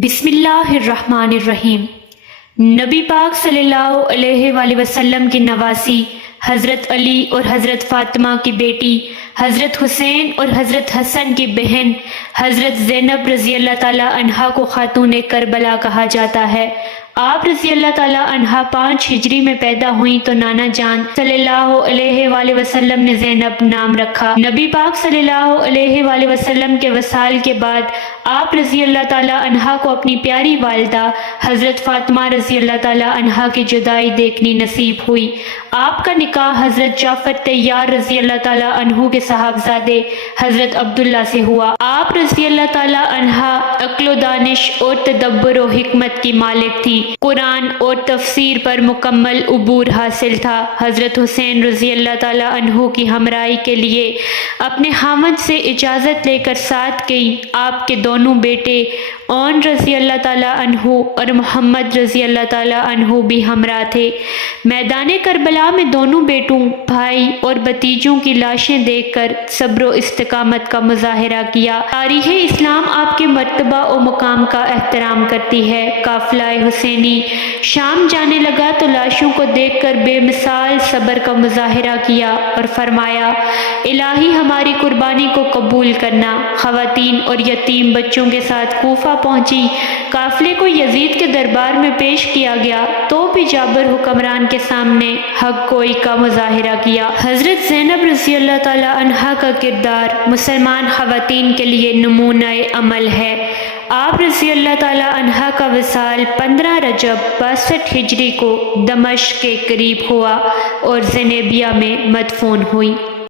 بسم اللہ الرحمن الرحیم۔ نبی پاک صلی اللہ علیہ وآلہ وسلم کی نواسی حضرت علی اور حضرت فاطمہ کی بیٹی حضرت حسین اور حضرت حسن کی بہن حضرت زینب رضی اللہ تعالی عنہا کو خاتون کربلا کہا جاتا ہے۔ آپ رضی اللہ تعالی عنہا 5 ہجری میں پیدا ہوئیں تو نانا جان صلی اللہ علیہ وآلہ وسلم نے زینب نام رکھا۔ نبی پاک صلی اللہ علیہ وآلہ وسلم کے وصال کے بعد آپ رضی اللہ تعالی عنہا کو اپنی پیاری والدہ حضرت فاطمہ رضی اللہ تعالی عنہا کی جدائی دیکھنی نصیب ہوئی۔ آپ کا نکاح حضرت جعفر طیار رضی اللہ تعالی عنہ کے صاحبزادے حضرت عبداللہ سے ہوا۔ آپ رضی اللہ تعالی عنہا عقل و دانش اور تدبر و حکمت کی مالک تھی۔ قرآن اور تفسیر پر مکمل عبور حاصل تھا۔ حضرت حسین رضی اللہ تعالی عنہ کی ہمراہی کے لیے اپنے خامد سے اجازت لے کر ساتھ گئی۔ آپ کے دونوں بیٹے اون رضی اللہ تعالی عنہ اور محمد رضی اللہ تعالی عنہ بھی ہمراہ تھے۔ میدان کربلا میں دونوں بیٹوں، بھائی اور بھتیجوں کی لاشیں دیکھ کر صبر و استقامت کا مظاہرہ کیا۔ تاریخ اسلام آپ کے مرتبہ و مقام کا احترام کرتی ہے۔ قافلہ حسینی شام جانے لگا تو لاشوں کو دیکھ کر بے مثال صبر کا مظاہرہ کیا اور فرمایا، الہی ہماری قربانی کو قبول کرنا۔ خواتین اور یتیم بچوں کے ساتھ کوفہ پہنچی۔ قافلے کو یزید کے دربار میں پیش کیا گیا تو بھی جابر حکمران کے سامنے حق گوئی کا مظاہرہ کیا۔ حضرت زینب رضی اللہ تعالی عنہا کا کردار مسلمان خواتین کے لیے نمونہ عمل ہے۔ آپ رضی اللہ تعالی عنہا کا وصال 15 رجب 62 ہجری کو دمشق کے قریب ہوا اور زینبیہ میں مدفون ہوئی۔